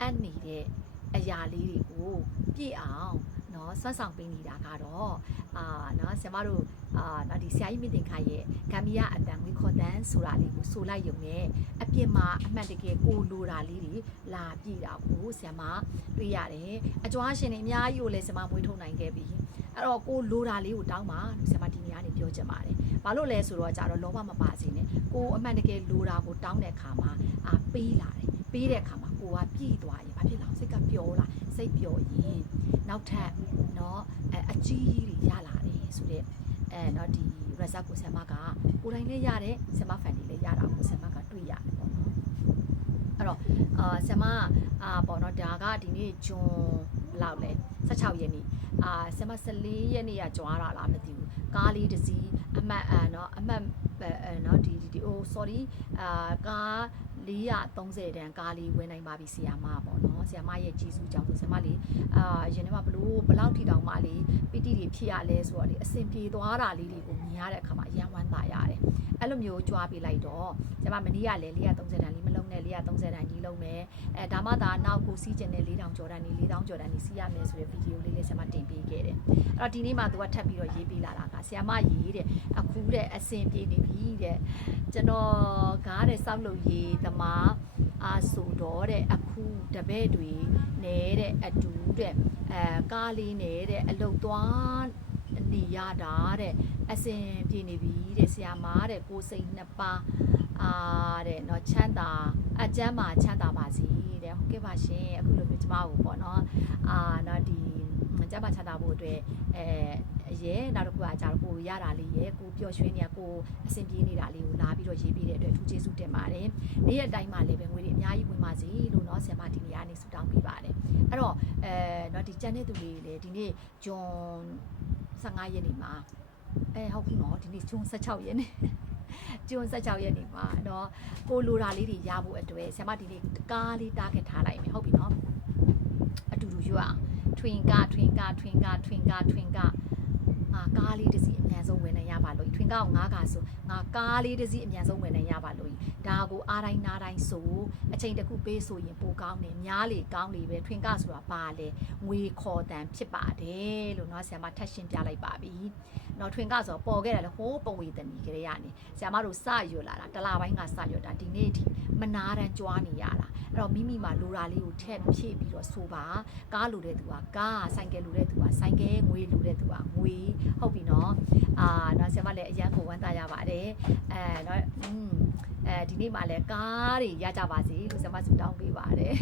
အပ်နေတဲ့အရာလေးတွေကိုပြည့်အောင်နော်ဆွမ်းဆောင်ပေးနေတာကတော့နော်ဆရာမတို့နော်ဒီဆရာကြီးမြင့်တင်ခါရဲ့ဂမ်ဘီယာအတန်ငွေခေါ်တန်းဆိုတာလေးကိုဆိုလိုက်ရုံနဲ့အပြစ်မှာအမှန်တကယ်ကိုလိုတာလေးတွေလာပြည့်တာကိုဆရာမတွေ့ရတယ်အကြွားရှင်တွေအများကြီးကိုလည်းဆရာမမွေးထုတ်နိုင်ခဲ့ပြီအဲ့တော့ကိုလိုတာလေးကိုတောင်းပါဆရာမဒီနေရာနေပြောချင်ပါတယ်ဘာလို့လဲဆိုတော့ကြတော့လောဘမပါစေနဲ့ကိုအမှန်တကယ်လိုတာကိုတောင်းတဲ့အခါမှာပေးလာတယ်ပေးတဲ့အခါမှာကိုကပြည့်သွားရင်ဘာဖြစ်လဲစိတ်ကပျော်လာစိတ်ပျော်ရင်နောက်ထပ်နော်အကြီးတွေရလာတယ်ဆိုတဲ့နော်ဒီ result ကိုဆရာမကကိုယ်တိုင်လည်းရတယ်ဆရာမ fan တွေလည်းရတာကိုဆရာမကတွေ့ရတယ်ပေါ့နော်အဲ့တော့ဆရာမပေါ့နော်ဒါကဒီနေ့ဂျွန်ဘယ်လောက်လဲ16ရက်နေ့ဆရာမ14ရက်နေ့ကကြွားတာလားမသိဘူးကားလေးတစ်စီးအမှတ်နော်အမှတ်နော်ဒီsorry ကား430တန်းကားလေးဝင်နိုင်ပါပြီဆီယာမပေါ့နော်ဆီယာမရဲ့ကြီးစုကြောင့်ဆိုဆီယာမလေးရင်ထဲမှာဘလောက်ထီတောင်မှလေးပီတိတွေဖြစ်ရလဲဆိုတော့လေအစင်ပြေသွားတာလေးတွေကိုမြင်ရတဲ့အခါမှာအယံဝမ်းသာရတယ်အဲ့လိုမျိုးကြွားပေးလိုက်တော့ဆီယာမမနေ့ကလည်း430တန်းလေးမလုံးနဲ့430တန်းကြီးလုံးမယ်ဒါမှသာနောက်ကိုစီးကျင်တဲ့4000ကျော်တန်းနေ4000ကျော်တန်းနေစီးရမယ်ဆိုတဲ့ဗီဒီယိုလေးလည်းဆီယာမတင်ပေးခဲ့တယ်အဲ့တော့ဒီနေ့မှသူကထပ်ပြီးတော့ရေးပေးလာတာကဆီယာမရေးတဲ့အခုတဲ့အစင်ပြေနေပြီတဲ့ကျွန်တော်ကားတဲ့စောက်လို့ရေးသမားဆိုတော့တဲ့အခုတပည့်တွေနဲ့တဲ့အတူတဲ့ကားလေးနဲ့တဲ့အလုတ်သွားနေရတာတဲ့အစင်ပြေနေပြီတဲ့ဆရာမတဲ့ကိုစိတ်နှစ်ပါးတဲ့เนาะချမ်းသာအကျမ်းမှာချမ်းသာပါစေတဲ့ဟုတ်ကဲ့ပါရှင်အခုလိုမျိုးကျမကိုပေါ့เนาะเนาะဒီကျမ်းမှာချမ်းသာဖို့အတွက်ရဲနောက်တစ်ခုကကြာတော့ကိုရတာလေးရဲကိုပျော်ရွှင်နေတာကိုအဆင်ပြေနေတာလေးကိုလာပြီးတော့ရေးပေးတဲ့အတွက်ထူးကျေးဇူးတင်ပါတယ်နေ့ရက်တိုင်းမှာလည်းပဲငွေတွေအများကြီးဝင်ပါစေလို့เนาะဆရာမဒီနေရာနေဆုတောင်းပေးပါတယ်အဲ့တော့เนาะဒီကျန်တဲ့သူတွေလည်းဒီနေ့ဂျွန်15ရက်နေ့မှာဟုတ်ပြီเนาะဒီနေ့ဂျွန်16ရက်နေ့ဂျွန်16ရက်နေ့မှာเนาะကိုလိုတာလေးတွေရဖို့အတွက်ဆရာမဒီနေ့ကားလေးတားခဲ့ထားလိုက်မယ်ဟုတ်ပြီเนาะအတူတူရွတ်အောင်ထွင်ကားကားလေးတစ်စီးအမြန်ဆုံးဝင်နိုင်ရပါလို့ထွင်ကားကို9ကားဆိုငါကားလေးတစ်စီးအမြန်ဆုံးဝင်နိုင်ရပါလို့ဒါကိုအားတိုင်းနားတိုင်းဆိုအချိန်တစ်ခုပေးဆိုရင်ပိုကောင်းတယ်များလေကောင်းလေပဲထွင်ကားဆိုတာပါလေငွေခေါ်တန်ဖြစ်ပါတယ်လို့เนาะဆရာမထပ်ရှင်းပြလိုက်ပါပြီเนาะထွင်ကားဆိုပေါ်ခဲ့တယ်လေဟိုးပဝေတနီကလေးရနေဆရာမတို့စရွတ်လာတာတလပိုင်းကစရွတ်တာဒီနေ့ထိမနာတန်းကြွားနေရတာအဲ့တော့မိမိမှာလိုတာလေးကိုထည့်ဖြည့်ပြီးတော့ဆိုပါကားလိုတဲ့သူကကားဆိုင်ကယ်လိုတဲ့သူကဆိုင်ကယ်ငွေလိုတဲ့သူကငွေဟုတ်ပြီနော်နော်ဆရာမလည်းအရန်ကိုဝမ်းသာရပါတယ်နော်ဒီနေ့မှလည်းကားတွေရကြပါစေလို့ဆရာမဆုတောင်းပေးပါတယ်